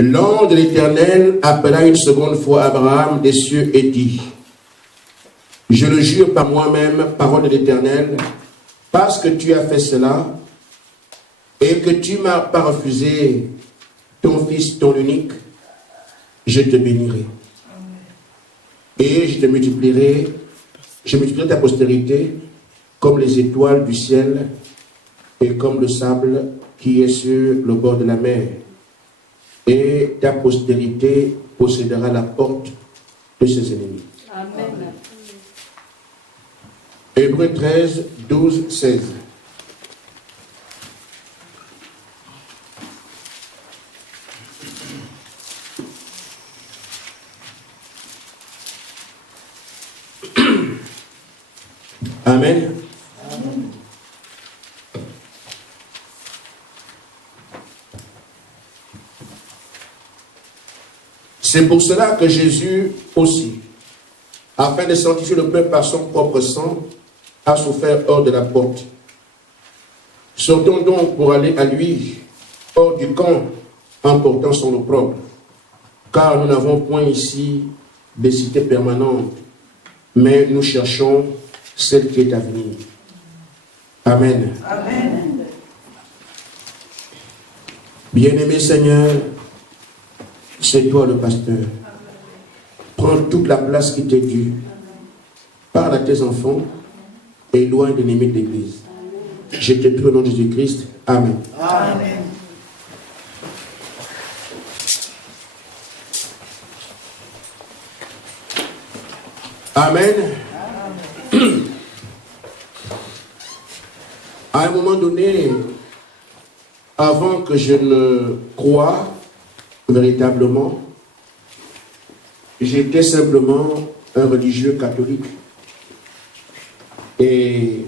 L'ange de l'Éternel appela une seconde fois Abraham des cieux et dit, je le jure par moi-même, parole de l'Éternel, parce que tu as fait cela et que tu ne m'as pas refusé ton fils, ton unique, je te bénirai. Et je multiplierai ta postérité comme les étoiles du ciel et comme le sable qui est sur le bord de la mer. Et ta postérité possédera la porte de ses ennemis. Amen. Hébreux 13, 12, 16. Amen. Amen. C'est pour cela que Jésus aussi, afin de sanctifier le peuple par son propre sang, a souffert hors de la porte. Sortons donc pour aller à lui, hors du camp, en portant son opprobre. Car nous n'avons point ici des cités permanentes, mais nous cherchons celle qui est à venir. Amen. Amen. Bien-aimé Seigneur, c'est toi le pasteur. Prends toute la place qui t'est due. Parle à tes enfants et loin des limites de l'Église. Je te prie au nom de Jésus-Christ. Amen. Amen. Amen. À un moment donné, avant que je ne croie véritablement, j'étais simplement un religieux catholique. Et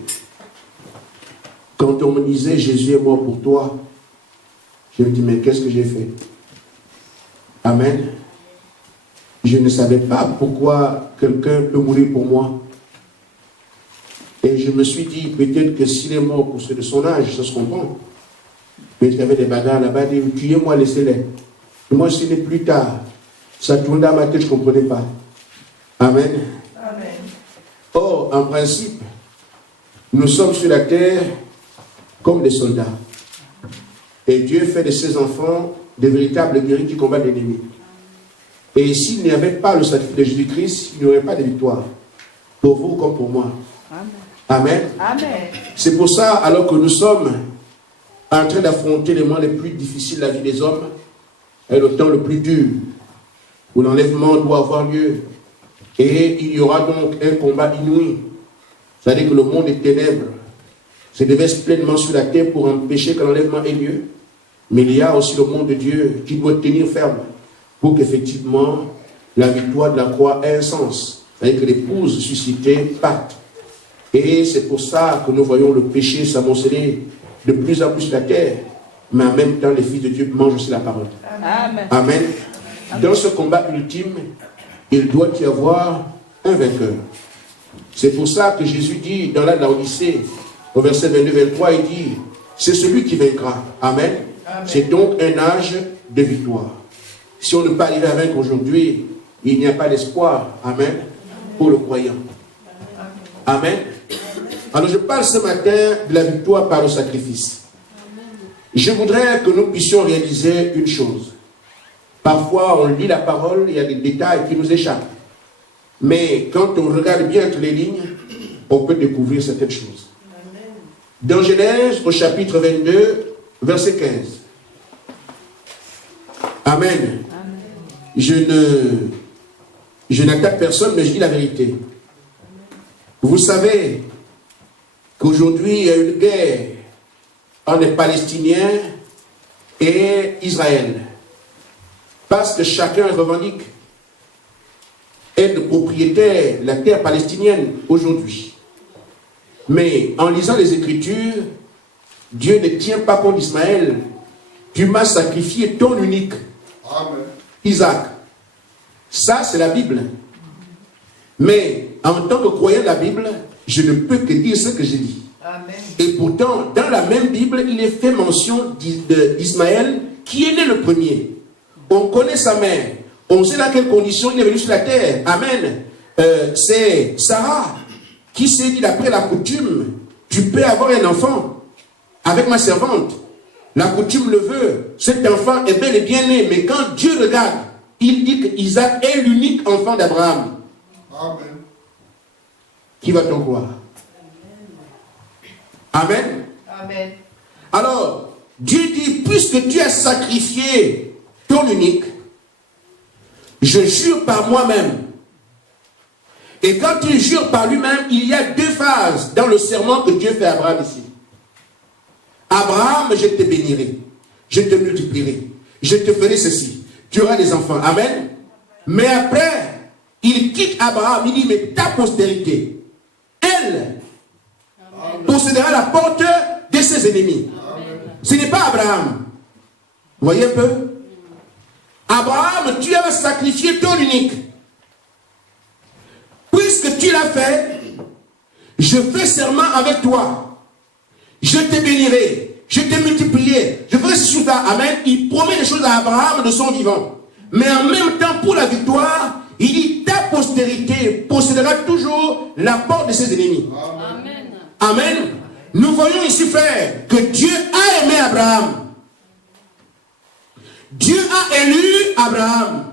quand on me disait Jésus est mort pour toi, je me dis mais qu'est-ce que j'ai fait? Amen. Je ne savais pas pourquoi quelqu'un peut mourir pour moi. Et je me suis dit, peut-être que s'il est mort pour ceux de son âge, ça se comprend. Peut-être qu'il y avait des bagarres là-bas, des tuez-moi, laissez-les. Et moi, ce n'est plus tard. Ça tournait dans ma tête, je ne comprenais pas. Amen. Amen. Or, en principe, nous sommes sur la terre comme des soldats. Et Dieu fait de ses enfants des véritables guerriers qui combattent l'ennemi. Et s'il n'y avait pas le sacrifice de Jésus-Christ, il n'y aurait pas de victoire. Pour vous comme pour moi. Amen. Amen. C'est pour ça, alors que nous sommes en train d'affronter les moments les plus difficiles de la vie des hommes, et le temps le plus dur, où l'enlèvement doit avoir lieu, et il y aura donc un combat inouï. C'est-à-dire que le monde des ténèbres se déverse pleinement sur la terre pour empêcher que l'enlèvement ait lieu. Mais il y a aussi le monde de Dieu qui doit tenir ferme pour qu'effectivement la victoire de la croix ait un sens. C'est-à-dire que l'épouse suscitée parte. Et c'est pour ça que nous voyons le péché s'amonceler de plus en plus la terre. Mais en même temps, les fils de Dieu mangent aussi la parole. Amen. Amen. Dans ce combat ultime, il doit y avoir un vainqueur. C'est pour ça que Jésus dit dans la Laodicée, au verset 22-23, il dit, c'est celui qui vaincra. Amen. C'est donc un âge de victoire. Si on ne peut pas arriver à vaincre aujourd'hui, il n'y a pas d'espoir. Amen. Pour le croyant. Amen. Alors je parle ce matin de la victoire par le sacrifice. Je voudrais que nous puissions réaliser une chose. Parfois on lit la parole, il y a des détails qui nous échappent. Mais quand on regarde bien entre les lignes, on peut découvrir certaines choses. Dans Genèse, au chapitre 22, verset 15. Amen. Je n'attaque personne, mais je dis la vérité. Vous savez qu'aujourd'hui, il y a une guerre entre les Palestiniens et Israël. Parce que chacun revendique être propriétaire de la terre palestinienne aujourd'hui. Mais en lisant les Écritures, Dieu ne tient pas compte d'Ismaël. Tu m'as sacrifié ton unique, Amen. Isaac. Ça, c'est la Bible. Mais en tant que croyant de la Bible, je ne peux que dire ce que j'ai dit. Amen. Et pourtant, dans la même Bible, il est fait mention d'Ismaël qui est né le premier. On connaît sa mère. On sait dans quelles conditions il est venu sur la terre. Amen. C'est Sarah qui s'est dit d'après la coutume, tu peux avoir un enfant avec ma servante. La coutume le veut. Cet enfant est bel et bien né. Mais quand Dieu regarde, il dit qu'Isaac est l'unique enfant d'Abraham. Amen. Qui va-t-on croire? Amen. Amen. Alors, Dieu dit, puisque tu as sacrifié ton unique, je jure par moi-même. Et quand il jure par lui-même, il y a deux phases dans le serment que Dieu fait à Abraham ici. Abraham, je te bénirai, je te multiplierai, je te ferai ceci, tu auras des enfants. Amen. Mais après, il quitte Abraham, il dit, mais ta postérité, elle, possédera la porte de ses ennemis. Amen. Ce n'est pas Abraham. Vous voyez un peu? Abraham, tu as sacrifié ton unique. Puisque tu l'as fait, je fais serment avec toi. Je te bénirai, je te multiplierai, je ferai ceci sur ta. Amen. Il promet des choses à Abraham de son vivant. Mais en même temps, pour la victoire, il dit, ta postérité possédera toujours la porte de ses ennemis. Amen. Amen. Nous voyons ici, frère, que Dieu a aimé Abraham. Dieu a élu Abraham.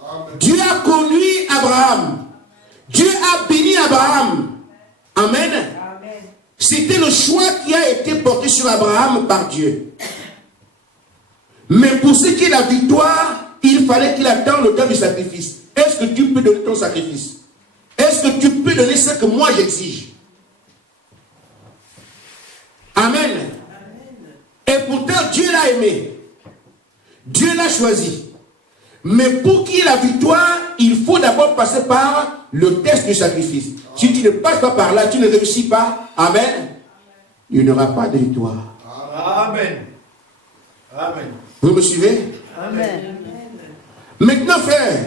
Amen. Dieu a conduit Abraham. Dieu a béni Abraham. Amen. C'était le choix qui a été porté sur Abraham par Dieu. Mais pour ce qui est la victoire, il fallait qu'il attende le temps du sacrifice. Est-ce que tu peux donner ton sacrifice? Est-ce que tu peux donner ce que moi j'exige? Amen. Et pourtant, Dieu l'a aimé. Dieu l'a choisi. Mais pour qu'il y ait la victoire, il faut d'abord passer par le test du sacrifice. Si tu ne passes pas par là, tu ne réussis pas. Amen. Il n'y aura pas de victoire. Amen. Amen. Vous me suivez? Amen. Maintenant, frère,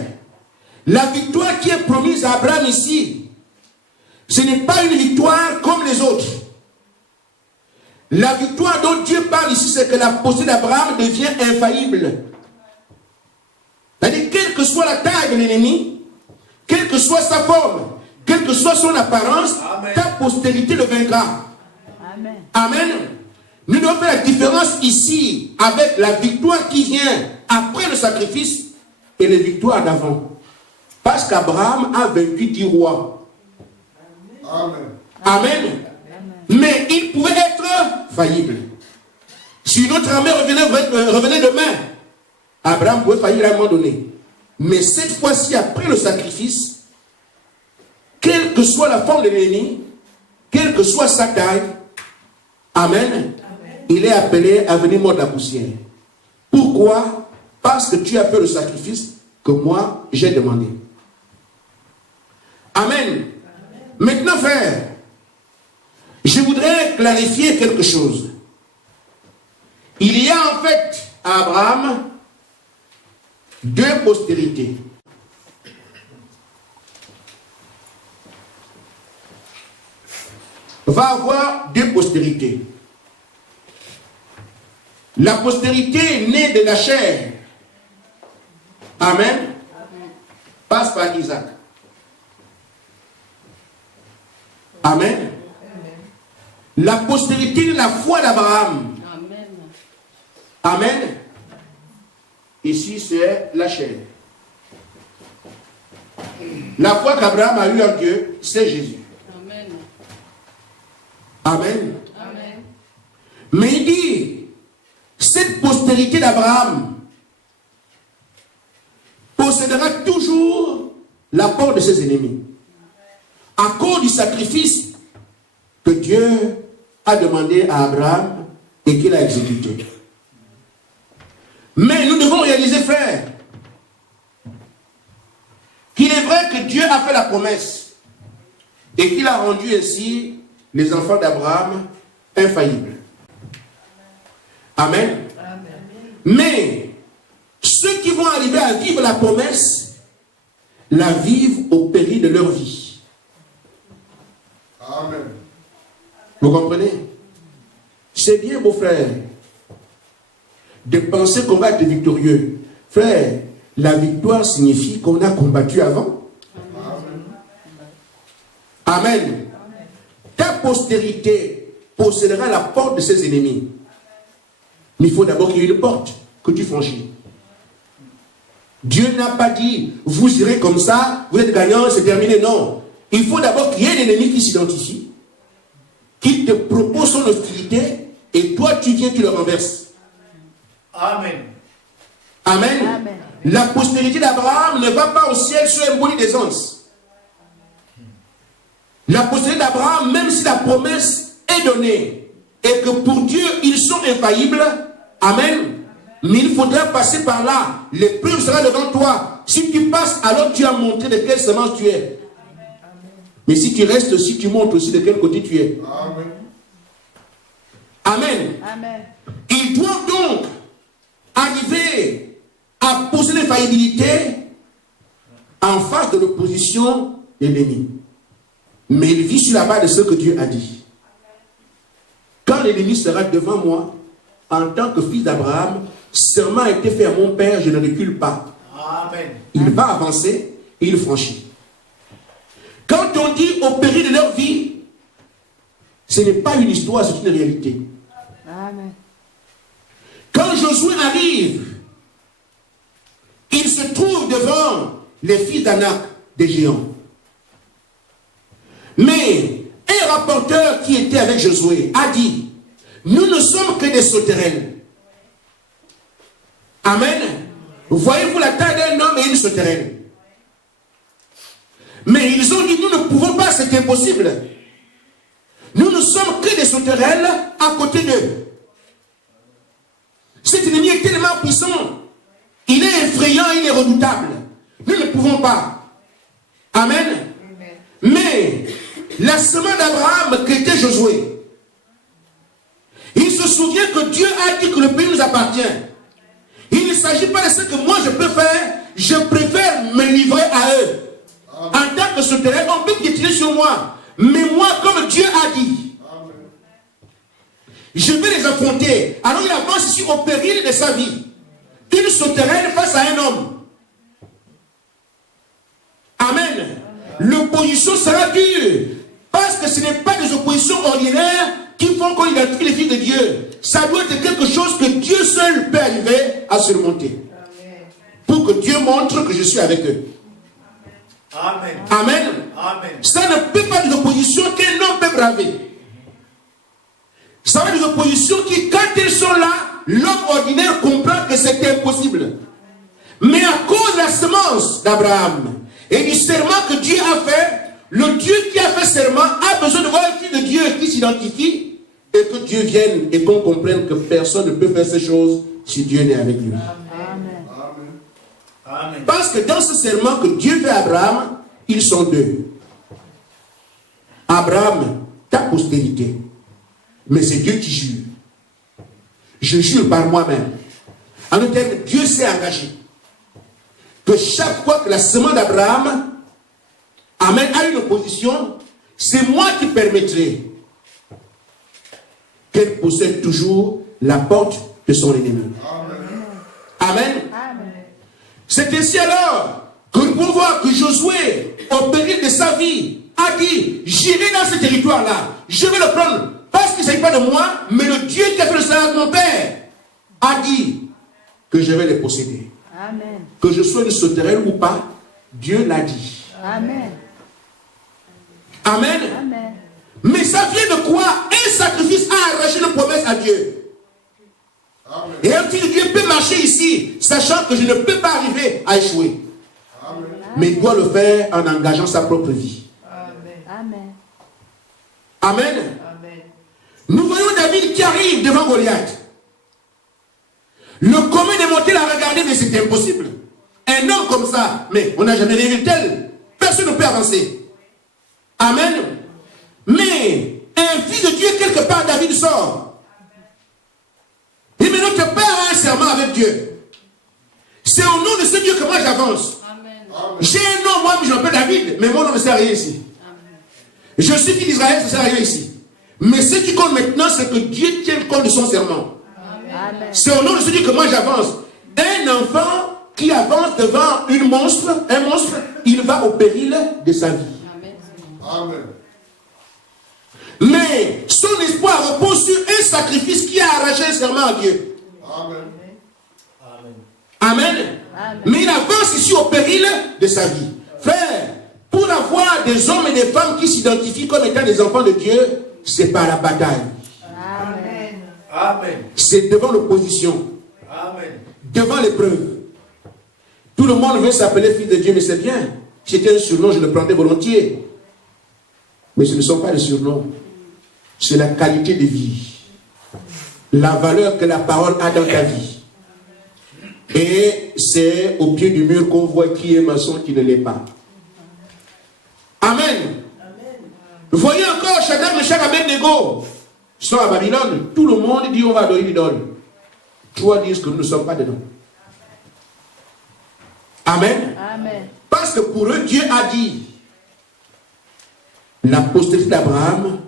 la victoire qui est promise à Abraham ici, ce n'est pas une victoire comme les autres. La victoire dont Dieu parle ici, c'est que la possédée d'Abraham devient infaillible. C'est-à-dire, quelle que soit la taille de l'ennemi, quelle que soit sa forme, quelle que soit son apparence, Amen. ta postérité le vaincra. Amen. Amen. Nous devons faire la différence ici avec la victoire qui vient après le sacrifice et les victoires d'avant. Parce qu'Abraham a vaincu 10 rois. Amen. Amen. Mais il pouvait être faillible. Si notre armée revenait demain, Abraham pouvait faillir à un moment donné. Mais cette fois-ci, après le sacrifice, quelle que soit la forme de l'ennemi, quelle que soit sa taille, Amen, il est appelé à venir mordre la poussière. Pourquoi? Parce que tu as fait le sacrifice que moi j'ai demandé. Amen. Maintenant, frère, je voudrais clarifier quelque chose. Il y a en fait à Abraham deux postérités. Va avoir deux postérités. La postérité née de la chair, Amen, passe par Isaac. Amen. La postérité de la foi d'Abraham. Amen. Amen. Ici, c'est la chair. La foi qu'Abraham a eue en Dieu, c'est Jésus. Amen. Amen. Amen. Mais il dit, cette postérité d'Abraham possédera toujours la porte de ses ennemis. À cause du sacrifice que Dieu a demandé à Abraham et qu'il a exécuté. Mais nous devons réaliser, frère, qu'il est vrai que Dieu a fait la promesse et qu'il a rendu ainsi les enfants d'Abraham infaillibles. Amen. Mais ceux qui vont arriver à vivre la promesse, la vivent au péril de leur vie. Amen. Vous comprenez? C'est bien, beau frère, de penser qu'on va être victorieux. Frère, la victoire signifie qu'on a combattu avant. Amen. Ta postérité possédera la porte de ses ennemis. Mais il faut d'abord qu'il y ait une porte que tu franchis. Dieu n'a pas dit, vous irez comme ça, vous êtes gagnant, c'est terminé. Non. Il faut d'abord qu'il y ait un ennemi qui s'identifie, qui te propose son hostilité, et toi tu viens, tu le renverses. Amen. Amen. Amen. La postérité d'Abraham ne va pas au ciel sur un bouilli d'aisance. La postérité d'Abraham, même si la promesse est donnée, et que pour Dieu, ils sont infaillibles, amen, mais il faudra passer par là. L'épreuve sera devant toi. Si tu passes, alors tu as montré de quelle semence tu es. Mais si tu restes aussi, tu montres aussi de quel côté tu es. Amen. Amen. Amen. Ils doivent donc arriver à poser l'infaillibilité en face de l'opposition de l'ennemi. Mais il vit sur la base de ce que Dieu a dit. Quand l'ennemi sera devant moi, en tant que fils d'Abraham, serment a été fait à mon père, je ne recule pas. Amen. Il va avancer et il franchit. Quand on dit au péril de leur vie, ce n'est pas une histoire, c'est une réalité. Amen. Quand Josué arrive, il se trouve devant les fils d'Anak, des géants. Mais un rapporteur qui était avec Josué a dit, nous ne sommes que des sauterelles. Amen. Voyez-vous la taille d'un homme et une sauterelle. Mais ils ont dit, nous ne pouvons pas, c'est impossible. Nous ne sommes que des sauterelles à côté d'eux. Cet ennemi est tellement puissant. Il est effrayant, il est redoutable. Nous ne pouvons pas. Amen. Amen. Mais la semence d'Abraham qui était Josué, il se souvient que Dieu a dit que le pays nous appartient. Il ne s'agit pas de ce que moi je peux faire. Je préfère me livrer à eux. Amen. En tant que sauterelle, on peut piétiner sur moi. Mais moi, comme Dieu a dit, amen, je vais les affronter. Alors il avance ici au péril de sa vie. Une sauterelle face à un homme. Amen. L'opposition sera dure. Parce que ce n'est pas des oppositions ordinaires qui font qu'on identifie les filles de Dieu. Ça doit être quelque chose que Dieu seul peut arriver à surmonter. Amen. Pour que Dieu montre que je suis avec eux. Amen. Amen. Amen. Ça ne peut pas être des oppositions qu'un homme peut braver. Ça va être des oppositions qui, quand elles sont là, l'homme ordinaire comprend que c'est impossible. Mais à cause de la semence d'Abraham et du serment que Dieu a fait, le Dieu qui a fait serment a besoin de voir un fils de Dieu qui s'identifie et que Dieu vienne et qu'on comprenne que personne ne peut faire ces choses si Dieu n'est avec lui. Amen. Amen. Parce que dans ce serment que Dieu fait à Abraham, ils sont deux. Abraham, ta postérité. Mais c'est Dieu qui jure. Je jure par moi-même. En d'autres termes, Dieu s'est engagé que chaque fois que la semence d'Abraham amène à une opposition, c'est moi qui permettrai qu'elle possède toujours la porte de son ennemi. Amen. Amen. C'est ainsi alors que nous pouvons voir que Josué, au péril de sa vie, a dit, j'irai dans ce territoire-là, je vais le prendre, parce qu'il ne s'agit pas de moi, mais le Dieu qui a fait le salut de mon père, a dit que je vais les posséder. Amen. Que je sois une sauterelle ou pas, Dieu l'a dit. Amen. Amen. Amen. Mais ça vient de quoi? Un sacrifice a arraché une promesse à Dieu. Amen. Et un fils de Dieu peut marcher ici, sachant que je ne peux pas arriver à échouer. Amen. Mais il doit le faire en engageant sa propre vie. Amen. Amen. Amen. Nous voyons David qui arrive devant Goliath. Le commun des mortels a regardé, mais c'est impossible. Un homme comme ça, mais on n'a jamais vu tel. Personne ne peut avancer. Amen. Mais un fils de Dieu, quelque part, David sort. Et maintenant, notre père a un serment avec Dieu. C'est au nom de ce Dieu que moi j'avance. J'ai un nom, moi, je m'appelle David, mais mon nom ne sert à rien ici. Amen. Je suis fils d'Israël, ça ne sert à rien ici. Mais ce qui compte maintenant, c'est que Dieu tienne compte de son serment. C'est au nom de ce Dieu que moi j'avance. Un enfant qui avance devant un monstre, il va au péril de sa vie. Amen. Mais son espoir repose sur un sacrifice qui a arraché un serment à Dieu. Amen. Amen. Mais il avance ici au péril de sa vie. Frère, pour avoir des hommes et des femmes qui s'identifient comme étant des enfants de Dieu, c'est par la bataille. Amen. Amen. C'est devant l'opposition, Amen. devant l'épreuve. Tout le monde veut s'appeler fils de Dieu, mais c'est bien. Si c'était un surnom, je le prendrais volontiers. Mais ce ne sont pas des surnoms. C'est la qualité de vie. La valeur que la parole a dans ta vie. Et c'est au pied du mur qu'on voit qui est maçon, qui ne l'est pas. Amen. Vous voyez encore Shadrach, Meshach, Abednego sont à Babylone. Tout le monde dit on va adorer l'idole. Toi disent que nous ne sommes pas dedans. Amen. Amen. Parce que pour eux, Dieu a dit la postérité d'Abraham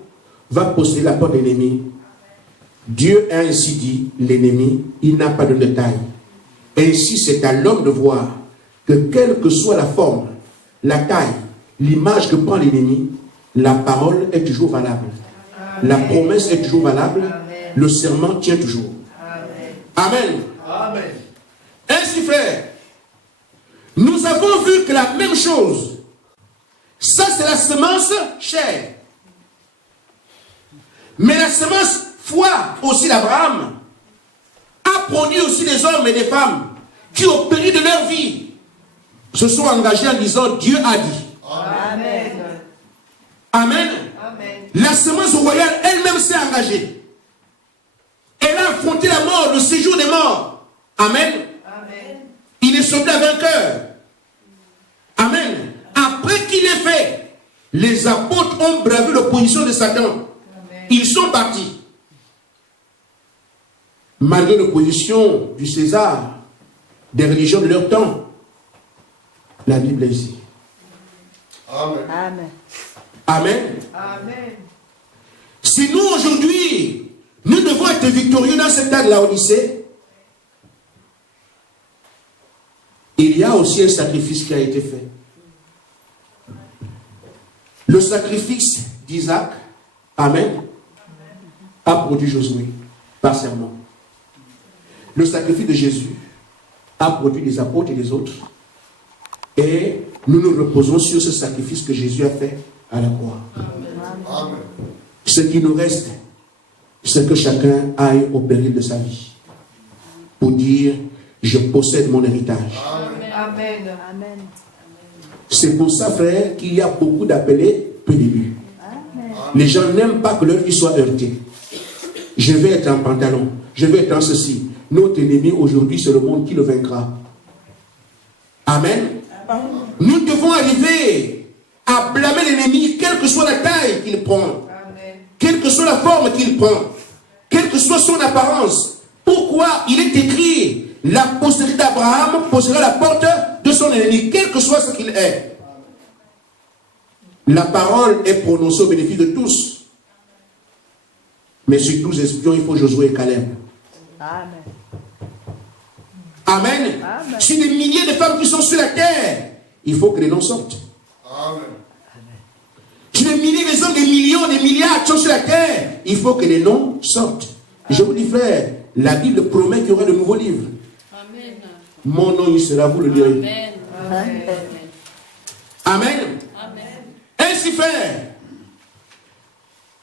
va posséder la porte de l'ennemi. Dieu a ainsi dit, l'ennemi, il n'a pas de taille. Ainsi, c'est à l'homme de voir que quelle que soit la forme, la taille, l'image que prend l'ennemi, la parole est toujours valable. Amen. La promesse est toujours valable. Amen. Le serment tient toujours. Amen. Amen. Amen. Ainsi, frère, nous avons vu que la même chose, ça c'est la semence chair. Mais la semence foi aussi d'Abraham a produit aussi des hommes et des femmes qui, au péril de leur vie, se sont engagés en disant Dieu a dit. Amen. Amen. Amen. La semence royale elle-même s'est engagée. Elle a affronté la mort, le séjour des morts. Amen. Amen. Il est sorti à vainqueur. Amen. Après qu'il ait fait, les apôtres ont bravé l'opposition de Satan. Amen. Ils sont partis. Malgré l'opposition du César, des religions de leur temps, la Bible est ici. Amen. Amen. Amen. Amen. Si nous aujourd'hui, nous devons être victorieux dans cet âge de la Odyssée, il y a aussi un sacrifice qui a été fait. Le sacrifice d'Isaac, Amen, a produit Josué par serment. Le sacrifice de Jésus a produit des apôtres et des autres. Et nous nous reposons sur ce sacrifice que Jésus a fait à la croix. Amen. Ce qui nous reste, c'est que chacun aille au péril de sa vie pour dire, je possède mon héritage. Amen. Amen. C'est pour ça, frère, qu'il y a beaucoup d'appelés, peu d'élus. Les gens n'aiment pas que leur vie soit heurtée. Je vais être en pantalon, je vais être en ceci. Notre ennemi aujourd'hui, c'est le monde qui le vaincra. Amen. Nous devons arriver à blâmer l'ennemi, quelle que soit la taille qu'il prend, quelle que soit la forme qu'il prend, quelle que soit son apparence. Pourquoi il est écrit, la postérité d'Abraham possédera la porte de son ennemi, quel que soit ce qu'il est. La parole est prononcée au bénéfice de tous. Mais sur 12 espions, il faut Josué et Caleb. Amen. Amen. Amen. Sur des milliers de femmes qui sont sur la terre, il faut que les noms sortent. Amen. Sur des milliers de hommes, des millions, des milliards qui sont sur la terre, il faut que les noms sortent. Je vous dis, frère, la Bible promet qu'il y aura de nouveaux livres. Amen. Mon nom, il sera, vous le lirez. Amen. Amen. Amen. Amen. Ainsi, frère,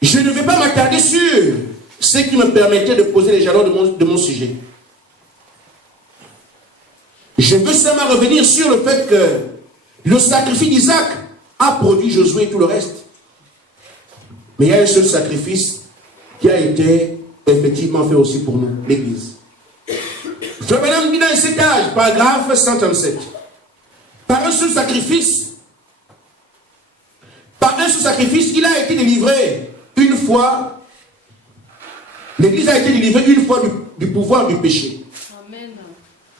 je ne vais pas m'attarder sur ce qui me permettait de poser les jalons de mon sujet. Je veux seulement revenir sur le fait que le sacrifice d'Isaac a produit Josué et tout le reste. Mais il y a un seul sacrifice qui a été effectivement fait aussi pour nous, l'Église. Frère Branham dit dans cet âge, paragraphe 137, par un seul sacrifice, il a été délivré une fois, l'Église a été délivrée une fois du pouvoir du péché. Amen.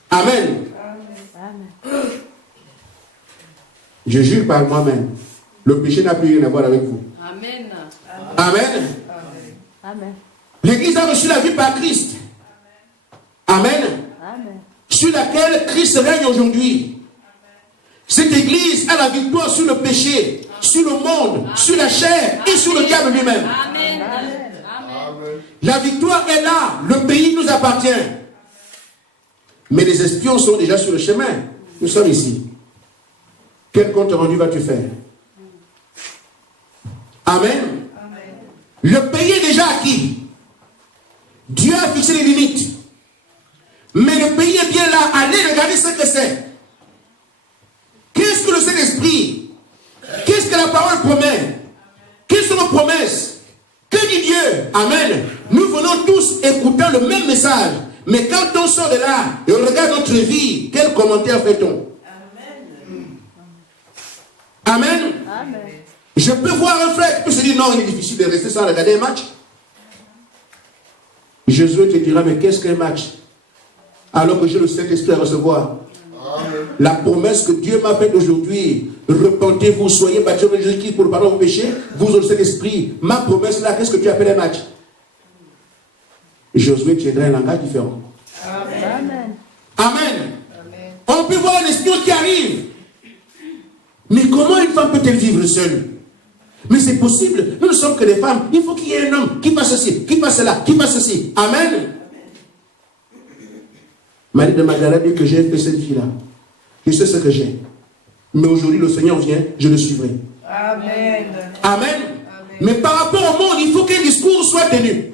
Amen. Amen. Je jure par moi-même, le péché n'a plus rien à voir avec vous. Amen. Amen. Amen. L'Église a reçu la vie par Christ. Amen. Amen. Ce sur laquelle Christ règne aujourd'hui. Cette église a la victoire sur le péché, sur le monde, sur la chair et sur le diable lui-même. Amen. La victoire est là, le pays nous appartient. Mais les espions sont déjà sur le chemin. Nous sommes ici. Quel compte rendu vas-tu faire? Amen. Le pays est déjà acquis. Dieu a fixé les limites. Mais le pays est bien là. Allez regarder ce que c'est. Qu'est-ce que le Saint-Esprit? Qu'est-ce que la parole promet? Quelles sont nos promesses? Que dit Dieu? Amen. Nous venons tous écoutant le même message. Mais quand on sort de là et on regarde notre vie, quel commentaire fait-on? Amen. Amen. Je peux voir un frère qui peut se dire non, il est difficile de rester sans regarder un match. Jésus te dira, mais qu'est-ce qu'un match? Alors que j'ai le Saint-Esprit à recevoir. Amen. La promesse que Dieu m'a faite aujourd'hui, repentez-vous, soyez baptisés de Jésus-Christ pour le pardon de vos péchés, vous au Saint-Esprit. Ma promesse là, qu'est-ce que tu appelles un match? Josué tiendra un langage différent. Amen. Amen. On peut voir un espion qui arrive. Mais comment une femme peut-elle vivre seule? Mais c'est possible. Nous ne sommes que des femmes. Il faut qu'il y ait un homme qui fasse ceci, qui fasse cela, qui fasse ceci. Amen. Marie de Magdala dit que j'ai fait cette vie-là. Je sais ce que j'ai. Mais aujourd'hui, le Seigneur vient, je le suivrai. Amen. Amen. Mais par rapport au monde, il faut qu'un discours soit tenu.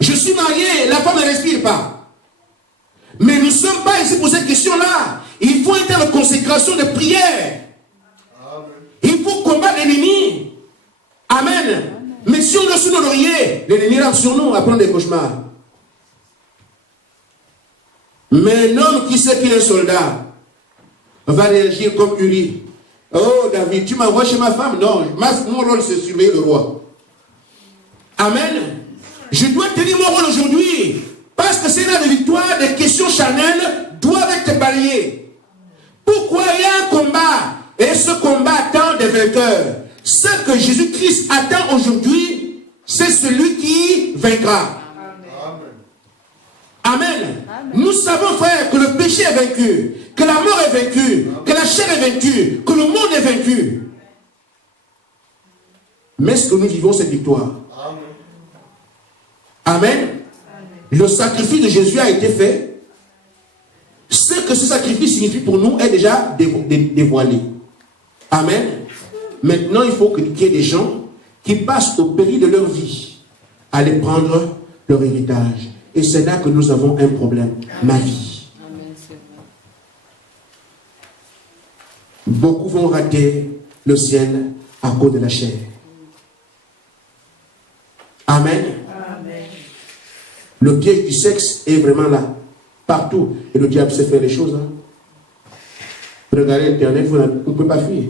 Je suis marié, la femme ne respire pas. Mais nous ne sommes pas ici pour cette question-là. Il faut être en consécration de prière. Il faut combattre l'ennemi. Amen. Mais si on est sur nos lauriers, l'ennemi rentre sur nous à prendre des cauchemars. Mais un homme qui sait qu'il est un soldat va réagir comme Uri. Oh David, tu m'envoies chez ma femme? Non, mon rôle c'est surveiller le roi. Amen. Je dois tenir mon rôle aujourd'hui. Parce que c'est là de victoire, des questions charnelles doivent être balayées. Pourquoi il y a un combat? Et ce combat attend des vainqueurs. Ce que Jésus-Christ attend aujourd'hui, c'est celui qui vaincra. Amen. Amen. Nous savons, frère, que le péché est vaincu, que la mort est vaincue, que la chair est vaincue, que le monde est vaincu. Mais est-ce que nous vivons cette victoire? Amen. Le sacrifice de Jésus a été fait. Ce que ce sacrifice signifie pour nous est déjà dévoilé. Amen. Maintenant, il faut qu'il y ait des gens qui passent au péril de leur vie à aller prendre leur héritage. Et c'est là que nous avons un problème. Ma vie. Beaucoup vont rater le ciel à cause de la chair. Amen. Le piège du sexe est vraiment là. Partout. Et le diable sait faire les choses. Hein. Regardez Internet, vous ne pouvez pas fuir.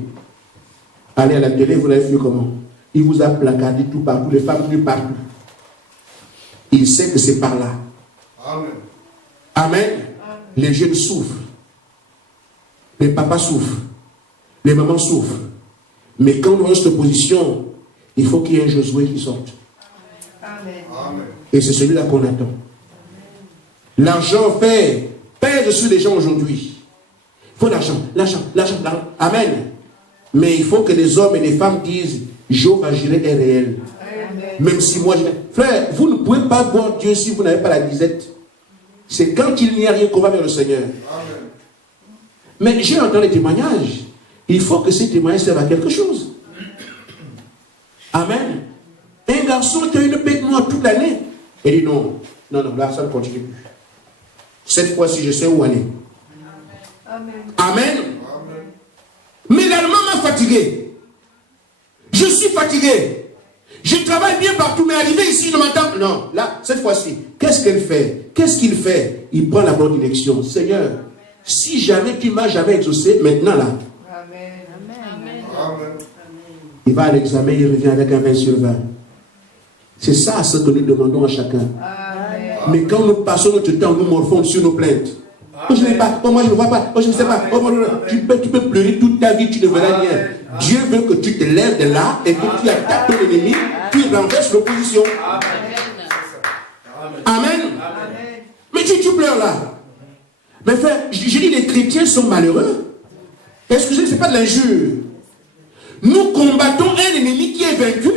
Allez à la télé, vous l'avez fui comment? Il vous a placardé tout partout, les femmes nues partout. Il sait que c'est par là. Amen. Amen. Les jeunes souffrent. Les papas souffrent. Les mamans souffrent. Mais quand on est dans cette position, il faut qu'il y ait un Josué qui sorte. Amen. Et c'est celui-là qu'on attend. L'argent pèse sur les gens aujourd'hui. Il faut l'argent. Amen. Mais il faut que les hommes et les femmes disent, Jéhovah Jireh est réel. Amen. Même si moi, frère, vous ne pouvez pas voir Dieu si vous n'avez pas la disette. C'est quand il n'y a rien qu'on va vers le Seigneur. Amen. Mais j'ai entendu les témoignages. Il faut que ces témoignages servent à quelque chose. Amen. Un garçon qui a une bête noire toute l'année. Il dit non, là ça ne continue plus. Cette fois-ci, je sais où aller. Amen. Amen. Mais l'allemand m'a fatigué. Je suis fatigué. Je travaille bien partout, mais arrivé ici, je m'entends. Non, là, cette fois-ci, qu'est-ce qu'elle fait? Qu'est-ce qu'il fait? Il prend la bonne direction. Seigneur, si jamais tu m'as jamais exaucé, maintenant là. Amen. Il va à l'examen, il revient avec un 20 sur 20. C'est ça ce que nous demandons à chacun. Amen. Mais quand nous passons notre temps, nous morfons sur nos plaintes. Oh, je ne sais pas, oh, moi je ne vois pas, oh, je ne sais pas. Oh, tu peux pleurer toute ta vie, tu ne verras rien. Dieu veut que tu te lèves de là et que tu attaques ton ennemi, tu renverses l'opposition. Amen. Amen. Mais tu pleure là? Mais frère, je dis les chrétiens sont malheureux. Excusez, ce n'est pas de l'injure. Nous combattons un ennemi qui est vaincu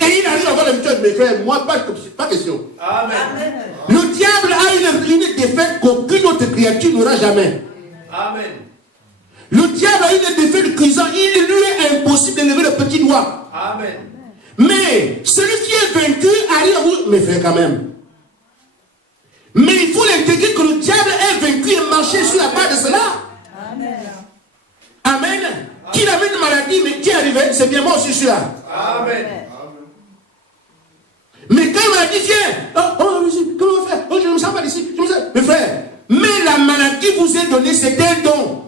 et il arrive à avoir la victoire. Mes frères, moi, pas question. Amen. Le diable a une défaite qu'aucune autre créature n'aura jamais. Amen. Le diable a une défaite cuisant. Il lui est impossible de lever le petit doigt. Amen. Mais celui qui est vaincu arrive à vous. Mes frères, quand même. Mais il faut l'intégrer que le diable est vaincu et marcher sur la base de cela. Amen. Amen. Qui avait une maladie, mais qui est arrivé, c'est bien moi aussi celui-là. Amen. Mais quand il m'a dit, viens, comment on va faire? Oh, je ne me sens pas d'ici. Mes frères, mais la maladie vous est donnée, c'est un don.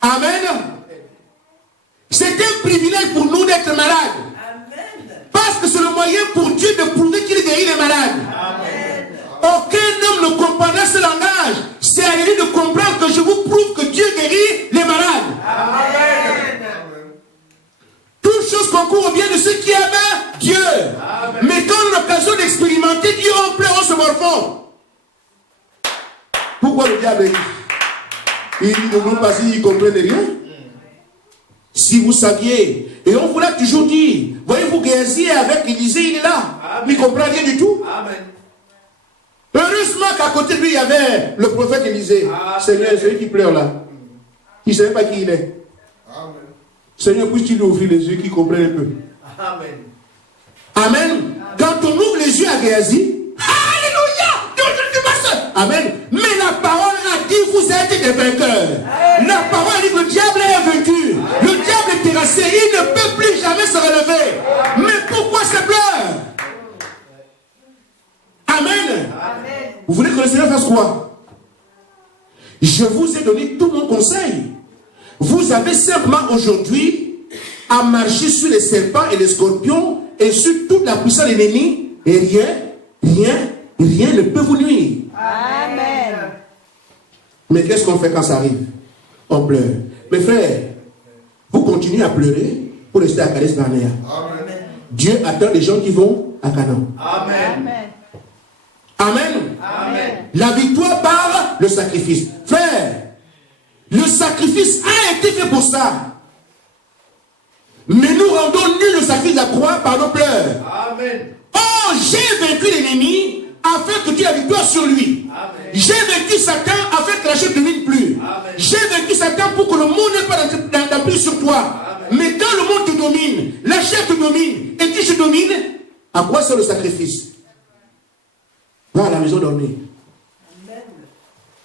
Amen. C'est un privilège pour nous d'être malades. Parce que c'est le moyen pour Dieu de prouver qu'il guérit les malades. Aucun homme ne comprendra ce langage. C'est à lui de comprendre que je vous prouve que Dieu guérit les malades. Toute chose concourt au bien de ceux qui aiment Dieu. Mais quand on a l'occasion d'expérimenter Dieu, on pleure, on se morfond. Pourquoi le diable dit? Il dit de nous parce qu'il ne comprenne rien. Si vous saviez, et on vous l'a toujours dit, voyez-vous, Géasi avec Élisée, il est là. Il ne comprend rien du tout. Amen. Heureusement qu'à côté de lui, il y avait le prophète Élisée. Seigneur, celui qui pleure là. Il ne savait pas qui il est. Amen. Seigneur, puisse-tu lui ouvrir les yeux qui comprennent un peu. Amen. Amen. Quand on ouvre les yeux à Géasi, alléluia! Amen. Mais la parole a dit, vous êtes des vainqueurs. La parole a dit que le diable est vaincu. Le diable est terrassé. Il ne peut plus jamais se relever. Mais pourquoi ce pleurs? Amen. Vous voulez que le Seigneur fasse quoi? Je vous ai donné tout mon conseil. Vous avez simplement aujourd'hui à marcher sur les serpents et les scorpions et sur toute la puissance de l'ennemi. Et rien ne peut vous nuire. Amen. Mais qu'est-ce qu'on fait quand ça arrive? On pleure. Mes frères, vous continuez à pleurer pour rester à Kadesh Barnea. Dieu attend les gens qui vont à Canaan. Amen. Amen. Amen. La victoire par le sacrifice. Frère, le sacrifice a été fait pour ça. Mais nous rendons nul le sacrifice de la croix par nos pleurs. Amen. Oh, j'ai vaincu l'ennemi afin que tu aies la victoire sur lui. Amen. J'ai vaincu Satan afin que la chair ne domine plus. Amen. J'ai vaincu Satan pour que le monde n'ait pas d'emprise sur toi. Amen. Mais quand le monde te domine, la chair te domine et tu te domines, à quoi sert le sacrifice? Va à la maison dormir.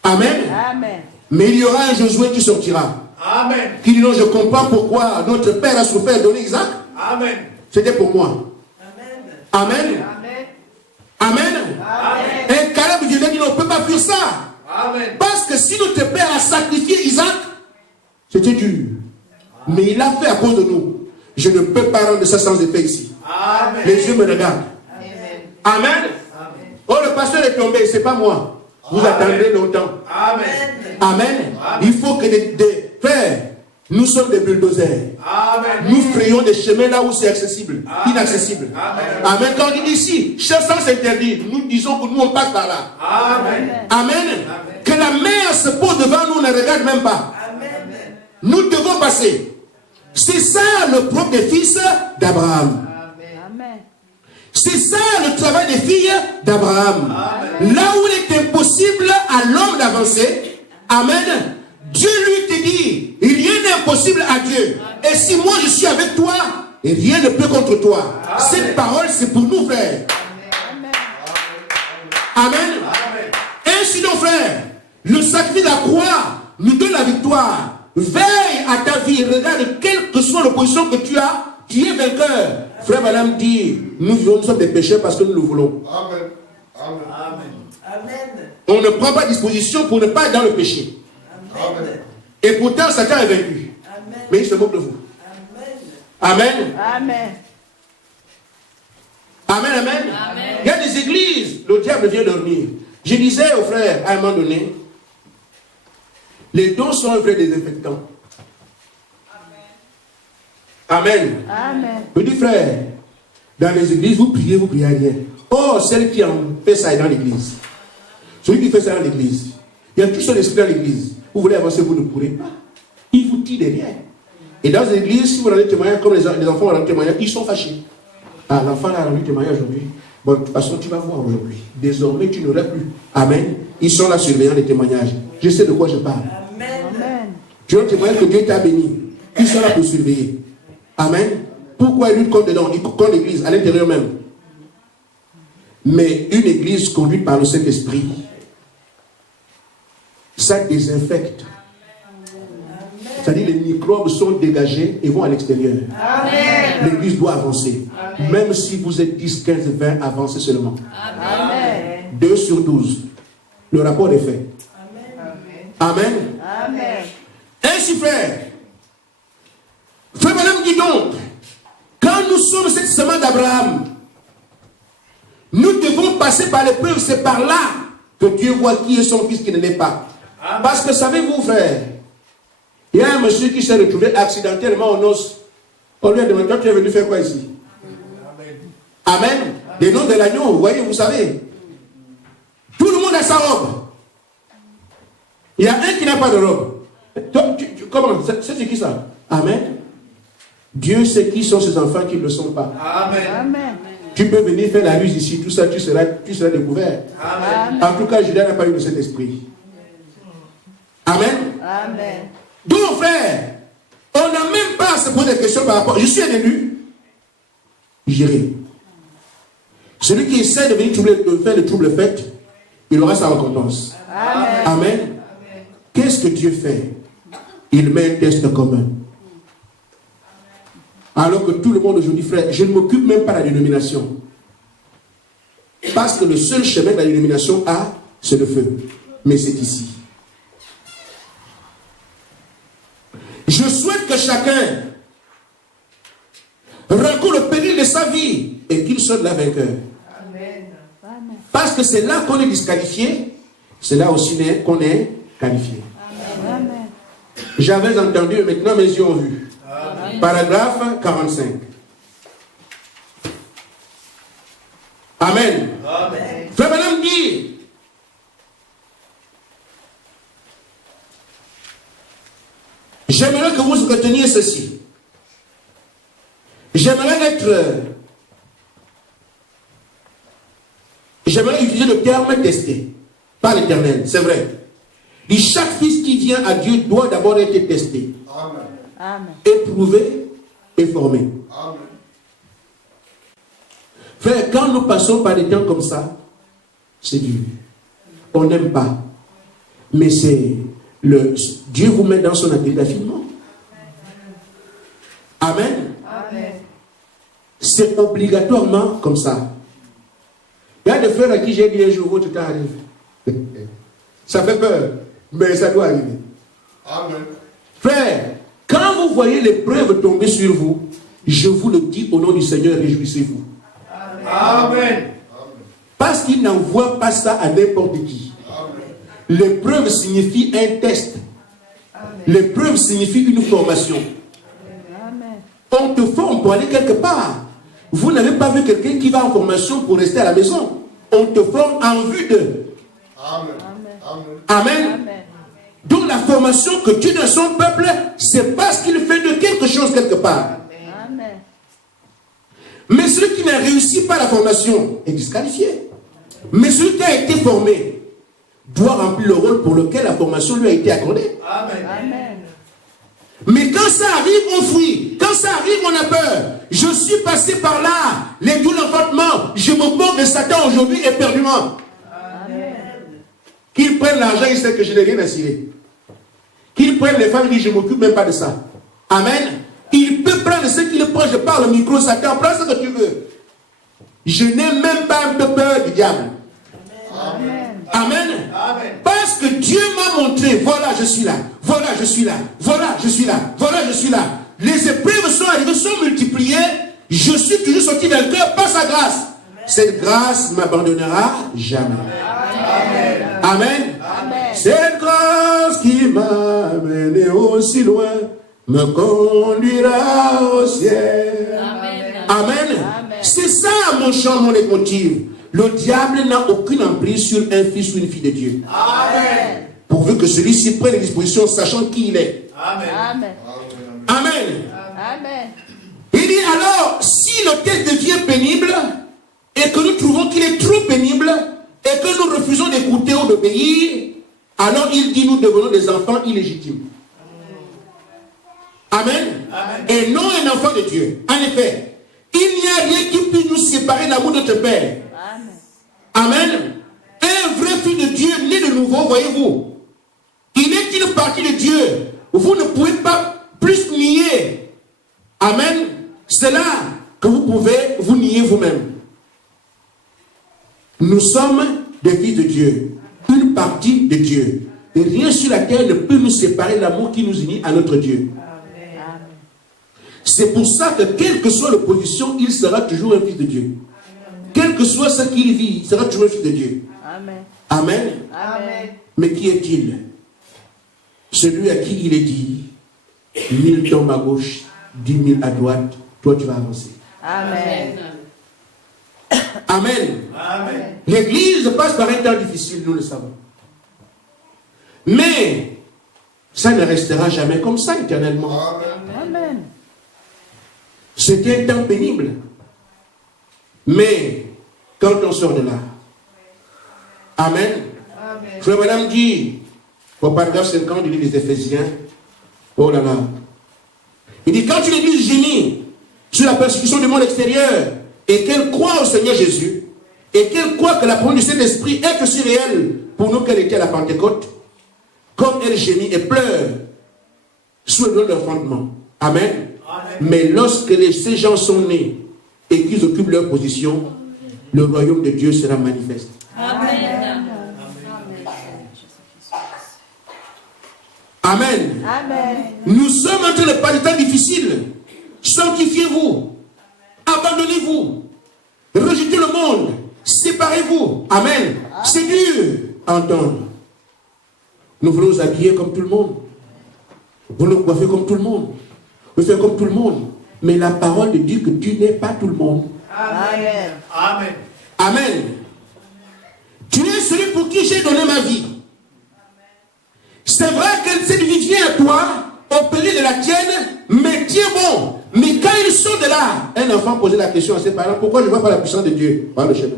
Amen. Amen. Mais il y aura un Josué qui sortira. Amen. Qui dit non, je comprends pourquoi notre père a souffert de donner Isaac. Amen. C'était pour moi. Amen. Amen. Et Caleb dit non, on ne peut pas faire ça. Amen. Parce que si notre père a sacrifié Isaac, c'était dur. Mais il a fait à cause de nous. Je ne peux pas rendre ça sans effet ici. Amen. Les yeux me regardent. Amen. Oh, le pasteur est tombé, c'est pas moi. Vous attendrez longtemps. Amen. Amen. Il faut que des frères, nous sommes des bulldozers. Amen. Nous frayons des chemins là où c'est accessible, inaccessible. Amen. Amen. Quand on dit ici, chassant s'interdit, nous disons que nous on passe par là. Amen. Amen. Que la mer se pose devant nous, on ne regarde même pas. Nous devons passer. C'est ça le propre des fils d'Abraham. Amen. C'est ça le travail des filles d'Abraham. Là où il est impossible à l'homme d'avancer, amen, Dieu lui te dit, rien n'est impossible à Dieu. Et si moi je suis avec toi, et rien ne peut contre toi. Cette parole, c'est pour nous, frères. Amen. Ainsi donc, frère, le sacrifice de la croix nous donne la victoire. Veille à ta vie, regarde quelle que soit l'opposition que tu as, tu es vainqueur. Frère Madame dit, nous sommes des pécheurs parce que nous le voulons. Amen. Amen. Amen. On ne prend pas disposition pour ne pas être dans le péché. Amen. Et pourtant, Satan est vaincu. Amen. Mais il se moque de vous. Amen. Amen. Amen. Amen, amen. Il y a des églises, le diable vient dormir. Je disais aux frères, à un moment donné, les dons sont un vrai désinfectant. Amen. Amen. Je dis, frère, dans les églises, vous priez à rien. Oh, celle qui en fait ça est dans l'église. Celui qui fait ça dans l'église. Il y a tout son esprit dans l'église. Vous voulez avancer, vous ne pourrez pas. Il vous tire derrière. Et dans l'église, si vous rendez témoignage, comme les enfants vont rendre témoignage, ils sont fâchés. Ah, l'enfant a rendu témoignage aujourd'hui. Bon, de toute façon, tu vas voir aujourd'hui. Désormais, tu n'auras plus. Amen. Ils sont là surveillant les témoignages. Je sais de quoi je parle. Amen. Tu as un témoignage que Dieu t'a béni. Ils sont là pour surveiller. Amen. Pourquoi ils luttent contre dedans, contre l'église, à l'intérieur même? Mais une église conduite par le Saint-Esprit, ça désinfecte. C'est-à-dire les microbes sont dégagés et vont à l'extérieur. L'église doit avancer. Amen. Même si vous êtes 10, 15, 20, avancez seulement. Amen. 2 sur 12. Le rapport est fait. Amen. Amen. Ainsi, frère, frère madame dit donc, quand nous sommes cette semence d'Abraham, nous devons passer par l'épreuve. C'est par là que Dieu voit qui est son fils, qui ne l'est pas. Amen. Parce que savez-vous, frère, il y a un monsieur qui s'est retrouvé accidentellement aux noces. On lui a demandé, toi, tu es venu faire quoi ici? Amen. Amen. Les noms de l'agneau, vous voyez, vous savez. Tout le monde a sa robe. Il y a un qui n'a pas de robe. Toi, comment? C'est qui ça? Amen. Dieu sait qui sont ses enfants qui ne le sont pas. Amen. Amen. Tu peux venir faire la ruse ici, tout ça, tu seras découvert. Amen. En tout cas, Judas n'a pas eu de cet esprit. Amen. Amen. Donc, frère, on n'a même pas à se poser des questions par rapport. Je suis un élu, j'irai. Celui qui essaie de venir faire le trouble fait, il aura sa récompense. Amen. Amen. Qu'est-ce que Dieu fait? Il met un test commun. Alors que tout le monde aujourd'hui, frère, je ne m'occupe même pas de la dénomination. Parce que le seul chemin de la dénomination a, c'est le feu. Mais c'est ici. Je souhaite que chacun rencontre le péril de sa vie et qu'il sorte la vainqueur. Amen. Parce que c'est là qu'on est disqualifié, c'est là aussi qu'on est qualifié. Amen. J'avais entendu, maintenant mes yeux ont vu. Amen. Paragraphe 45. Amen. Amen. Frère madame dit, j'aimerais que vous reteniez ceci. J'aimerais utiliser le terme testé par l'Éternel, c'est vrai. Et chaque fils qui vient à Dieu doit d'abord être testé, Amen. Amen. éprouvé et formé. Amen. Frère, quand nous passons par des temps comme ça, c'est dur. On n'aime pas. Mais c'est Dieu vous met dans son atelier d'affinement. Amen. Amen. C'est obligatoirement comme ça. Il y a des frères à qui j'ai dit un jour, votre temps arrive. Ça fait peur, mais ça doit arriver. Amen. Frère, quand vous voyez l'épreuve tomber sur vous, je vous le dis au nom du Seigneur, réjouissez-vous. Amen. Parce qu'il n'envoie pas ça à n'importe qui. L'épreuve signifie un test. L'épreuve signifie une formation. Amen. On te forme pour aller quelque part. Vous n'avez pas vu quelqu'un qui va en formation pour rester à la maison. On te forme en vue de. Amen. Amen. Amen. Amen. Donc la formation que Dieu donne à son peuple, c'est parce qu'il fait de quelque chose quelque part. Amen. Mais celui qui n'a réussi pas la formation est disqualifié. Mais celui qui a été formé doit remplir le rôle pour lequel la formation lui a été accordée. Amen. Amen. Mais quand ça arrive, on fuit. Quand ça arrive, on a peur. Je suis passé par là, les doux l'enfantement. Je me moque de Satan aujourd'hui éperdument. Amen. Qu'il prenne l'argent, il sait que je n'ai rien à cirer. Qu'il prenne les femmes, il dit, je ne m'occupe même pas de ça. Amen. Il peut prendre ce qu'il prend, je parle au micro, Satan, prends ce que tu veux. Je n'ai même pas un peu peur du diable. Amen. Amen. Amen. Parce que Dieu m'a montré, voilà, je suis là, voilà, je suis là, voilà, je suis là, voilà, je suis là. Les épreuves sont arrivées, sont multipliées. Je suis toujours sorti d'un cœur par sa grâce. Cette grâce ne m'abandonnera jamais. Amen. Amen. Amen. Cette grâce qui m'a mené aussi loin me conduira au ciel. Amen. Amen. Amen. C'est ça mon chant, mon leitmotiv. Le diable n'a aucune emprise sur un fils ou une fille de Dieu. Amen. Pourvu que celui-ci prenne les dispositions sachant qui il est. Amen. Amen. Amen. Amen. Il dit alors, si le texte devient pénible et que nous trouvons qu'il est trop pénible et que nous refusons d'écouter ou d'obéir, alors il dit nous devenons des enfants illégitimes. Amen. Amen. Et non un enfant de Dieu. En effet, il n'y a rien qui puisse nous séparer de l'amour de notre Père. Amen. Amen. Un vrai fils de Dieu né de nouveau, voyez-vous, il est une partie de Dieu. Vous ne pouvez pas plus nier. Amen. C'est là que vous pouvez vous nier vous-même. Nous sommes des fils de Dieu, une partie de Dieu. Et rien sur la terre ne peut nous séparer de l'amour qui nous unit à notre Dieu. Amen. C'est pour ça que quelle que soit l'opposition, il sera toujours un fils de Dieu. Quel que soit ce qu'il vit, il sera toujours un fils de Dieu. Amen. Amen. Amen. Mais qui est-il? Celui à qui il est dit 1000 tombent à gauche, 10 000 à droite, toi tu vas avancer. Amen. Amen. Amen. L'église passe par un temps difficile, nous le savons. Mais ça ne restera jamais comme ça éternellement. Amen. C'était un temps pénible. Mais quand on sort de là, Amen. Frère Madame dit, au paragraphe 50 du livre des Éphésiens, oh là là, il dit, quand une église gémit sur la persécution du monde extérieur et qu'elle croit au Seigneur Jésus et qu'elle croit que la parole du Saint-Esprit est aussi réelle pour nous qu'elle était à la Pentecôte, comme elle gémit et pleure sous le nom de leur fondement. Amen. Amen. Mais lorsque ces gens sont nés et qu'ils occupent leur position, le royaume de Dieu sera manifeste. Amen. Amen. Amen. Nous sommes en train de passer des temps difficiles. Sanctifiez-vous. Abandonnez-vous. Rejetez le monde. Séparez-vous. Amen. C'est dur à entendre. Nous voulons nous habiller comme tout le monde. Nous voulons nous coiffer comme tout le monde. Nous faire comme tout le monde. Mais la parole dit que tu n'es pas tout le monde. Amen. Amen. Amen. Tu es celui pour qui j'ai donné ma vie. C'est vrai que cette vie vient à toi au péril de la tienne, mais tiens bon. Mais quand ils sont de là, un enfant posait la question à ses parents, pourquoi je ne vois pas la puissance de Dieu par le chemin?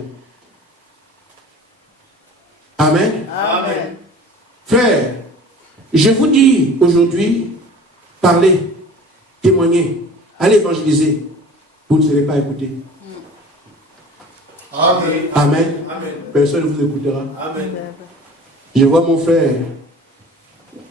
Amen. Amen. Frère, je vous dis aujourd'hui, parlez, témoignez, allez évangéliser. Vous ne serez pas écoutés. Amen. Amen. Amen. Personne ne vous écoutera. Amen. Je vois mon frère,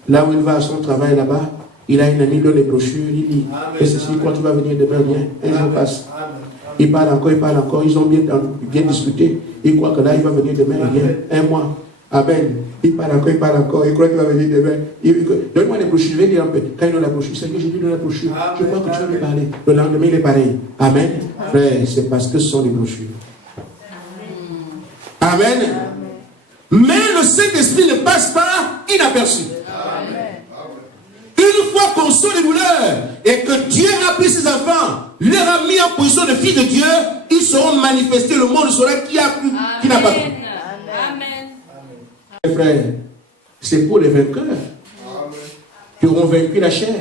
là où il va à son travail là-bas, il a une amie dans les brochures, il dit, et ceci, quand tu vas venir demain, viens, un jour passe. Amen. Il parle encore, ils ont bien discuté, il croit que là, il va venir demain, il vient, un mois. Amen. Il parle encore, il croit qu'il va venir demain. Donne-moi les brochures, je vais lire un peu. Quand il a la brochure, c'est que j'ai lu dans la brochure, je crois que tu vas me parler. Le lendemain, il est pareil. Amen. Frère, c'est parce que ce sont les brochures. Amen. Mais le Saint-Esprit ne passe pas inaperçu. Une fois qu'on sent les douleurs et que Dieu a pris ses enfants, leur a mis en position de fils de Dieu, ils seront manifestés, le monde saura qui a cru, qui n'a pas cru. Amen. Frères, c'est pour les vainqueurs qui auront vaincu la chair,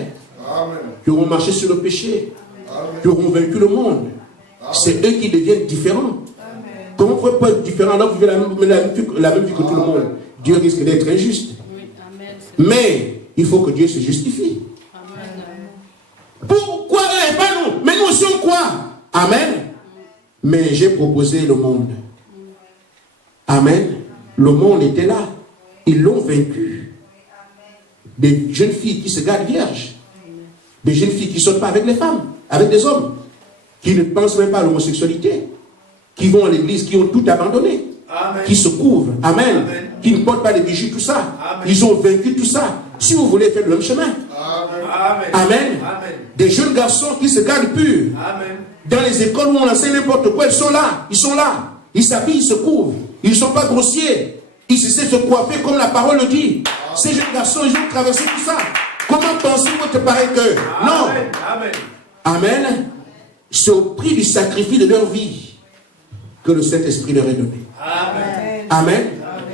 qui auront marché sur le péché, qui auront vaincu le monde. C'est eux qui deviennent différents. Comment vous pouvez pas être différent alors que vous vivez la même vie que tout le monde? Dieu risque d'être injuste. Mais il faut que Dieu se justifie. Pourquoi eux et pas nous? Mais nous aussi on croit. Amen. Mais j'ai proposé le monde. Amen. Le monde était là. Ils l'ont vaincu. Des jeunes filles qui se gardent vierges. Des jeunes filles qui ne sortent pas avec les femmes, avec des hommes. Qui ne pensent même pas à l'homosexualité. Qui vont à l'église, qui ont tout abandonné. Amen. Qui se couvrent. Amen. Amen. Qui ne portent pas les bijoux, tout ça. Amen. Ils ont vaincu tout ça. Si vous voulez faire le même chemin. Amen. Amen. Amen. Des jeunes garçons qui se gardent purs. Amen. Dans les écoles où on enseigne n'importe quoi, ils sont là. Ils sont là. Ils s'habillent, ils se couvrent. Ils ne sont pas grossiers. Ils se savent se coiffer comme la parole le dit. Ces jeunes garçons, ils ont traversé tout ça. Comment pensez-vous être pareil qu'eux? Non. Amen. Amen. Amen. c'est au prix du sacrifice de leur vie que le Saint-Esprit leur est donné. Amen. Amen.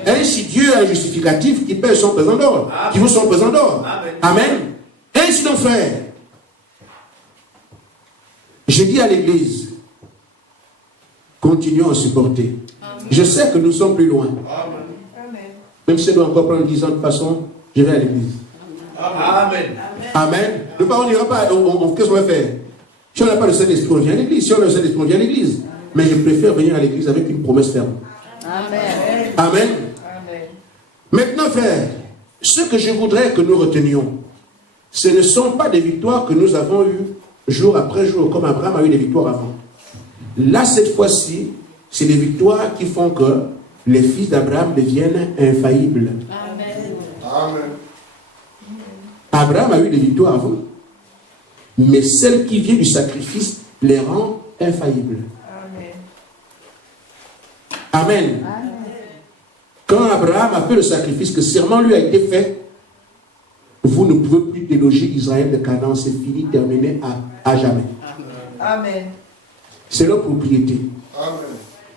Ainsi, Dieu a un justificatif qui paye son pesant d'or, qui vaut son pesant d'or. Amen. Ainsi donc, frère, j'ai dit à l'église, continuons à supporter. Je sais que nous sommes plus loin. Même si ça doit encore prendre 10 ans de façon, je vais à l'église. Amen. Amen. On n'ira pas, qu'est-ce qu'on va faire? Si on n'a pas le Saint-Esprit, on vient à l'église. Si on a le Saint-Esprit, on vient à l'église. Mais je préfère venir à l'église avec une promesse ferme. Amen. Amen. Maintenant, frère, ce que je voudrais que nous retenions, ce ne sont pas des victoires que nous avons eues jour après jour, comme Abraham a eu des victoires avant. Là, cette fois-ci, c'est des victoires qui font que les fils d'Abraham deviennent infaillibles. Amen. Amen. Abraham a eu des victoires avant, mais celle qui vient du sacrifice les rend infaillibles. Amen. Amen. Quand Abraham a fait le sacrifice, que serment lui a été fait, vous ne pouvez plus déloger Israël de Canaan, c'est fini, terminé à jamais. Amen. C'est leur propriété. Amen.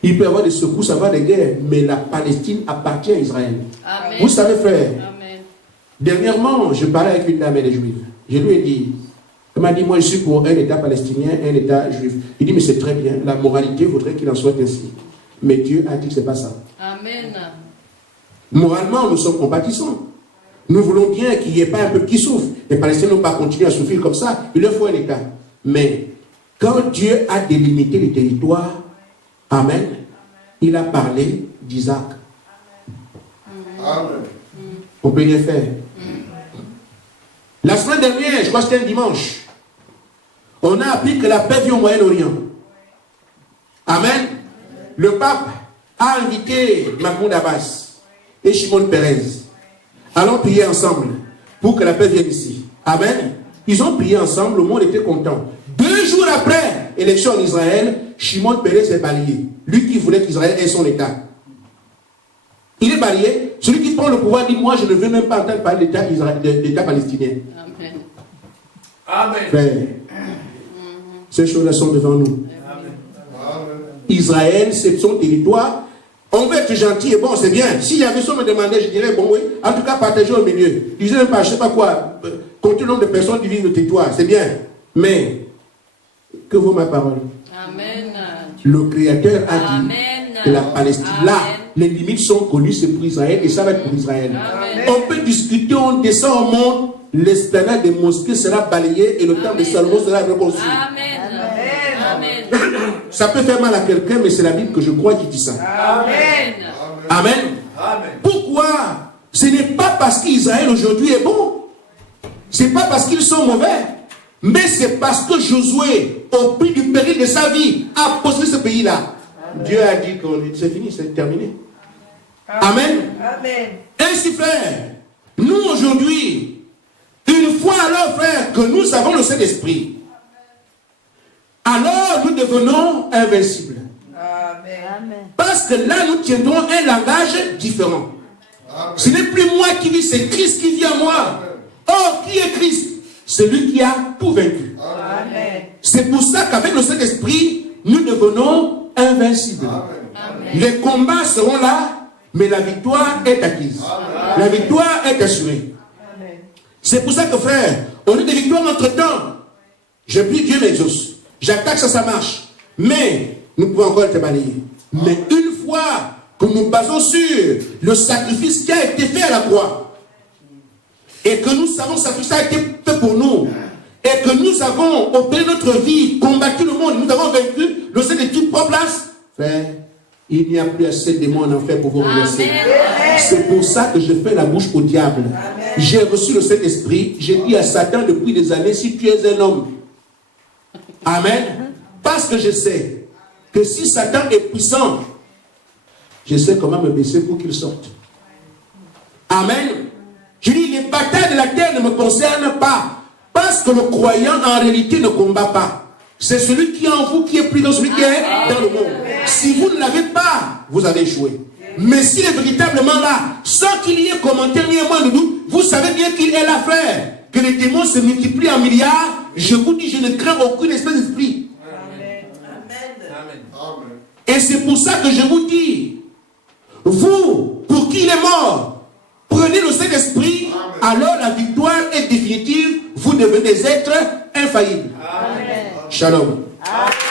Il peut y avoir des secousses, avoir des guerres, mais la Palestine appartient à Israël. Amen. Vous savez, frère, amen. Dernièrement, je parlais avec une dame, elle est juive. Je lui ai dit, elle m'a dit, moi je suis pour un État palestinien, un État juif. Il dit, mais c'est très bien, la moralité voudrait qu'il en soit ainsi. Mais Dieu a dit que ce n'est pas ça. Amen. Moralement, nous sommes compatissants. Nous voulons bien qu'il n'y ait pas un peuple qui souffre. Les Palestiniens n'ont pas continué à souffrir comme ça. Il leur faut un État. Mais quand Dieu a délimité les territoires, amen, il a parlé d'Isaac. Amen. On peut rien faire. La semaine dernière, je crois que c'était un dimanche, on a appris que la paix vient au Moyen-Orient. Amen. Le pape a invité Mahmoud Abbas et Shimon Peres. Allons prier ensemble pour que la paix vienne ici. Amen. Ils ont prié ensemble, le monde était content. 2 jours après l'élection en Israël, Shimon Peres est balayé. Lui qui voulait qu'Israël ait son État. Il est balayé. Celui qui prend le pouvoir dit, moi je ne veux même pas entendre parler d'État palestinien. Amen. Amen. Frère, ces choses-là sont devant nous. Amen. Israël, c'est son territoire. On veut être gentil et bon, c'est bien. Si la personne me demandait, je dirais, bon oui, en tout cas, partagez au milieu. Je disais même pas, je ne sais pas quoi, compter le nombre de personnes qui vivent le territoire, c'est bien. Mais, que vaut ma parole? Amen. Le Créateur a dit que la Palestine, là, les limites sont connues, c'est pour Israël et ça va être pour Israël. Amen. On peut discuter, on descend au monde, l'esplanade des mosquées sera balayée et le temple de Salomon sera reconstruit. Amen. Amen. Ça peut faire mal à quelqu'un, mais c'est la Bible que je crois qui dit ça. Amen. Amen. Amen. Pourquoi? Ce n'est pas parce qu'Israël aujourd'hui est bon. Ce n'est pas parce qu'ils sont mauvais. Mais c'est parce que Josué, au prix du péril de sa vie, a possédé ce pays-là. Dieu a dit que c'est fini, c'est terminé. Amen. Amen. Ainsi, frère, nous aujourd'hui, une fois alors, frère, que nous avons le Saint-Esprit, alors nous devenons invincibles. Amen. Parce que là, nous tiendrons un langage différent. Amen. Ce n'est plus moi qui vis, c'est Christ qui vit en moi. Or, qui est Christ? Celui qui a tout vaincu. Amen. C'est pour ça qu'avec le Saint-Esprit, nous devenons invincibles. Amen. Les combats seront là, mais la victoire est acquise. Amen. La victoire est assurée. Amen. C'est pour ça que, frère, on a des victoires entre-temps. Je prie, Dieu m'exauce. J'attaque ça marche. Mais nous pouvons encore être balayés. Mais une fois que nous basons sur le sacrifice qui a été fait à la croix, et que nous savons que ce sacrifice a été fait pour nous, et que nous avons opéré notre vie, combattu le monde, nous avons vaincu le Seigneur de toute place, frère, il n'y a plus assez de démons en enfer pour vous remercier. C'est pour ça que je fais la bouche au diable. J'ai reçu le Saint-Esprit, j'ai dit à Satan depuis des années, si tu es un homme, amen, parce que je sais que si Satan est puissant, je sais comment me baisser pour qu'il sorte. Amen. Je dis, les batailles de la terre ne me concernent pas. Parce que le croyant, en réalité, ne combat pas. C'est celui qui est en vous qui est plus dans celui qui est dans le monde. Si vous ne l'avez pas, vous avez échoué. Mais s'il est véritablement là, sans qu'il y ait commentaire ni un moins de doute, vous savez bien qu'il est là, frère. Que les démons se multiplient en milliards. Je vous dis, je ne crains aucune espèce d'esprit. Et c'est pour ça que je vous dis, vous, pour qui il est mort, prenez le Saint-Esprit, alors la victoire est définitive, vous devenez des êtres infaillibles. Amen. Shalom. Amen.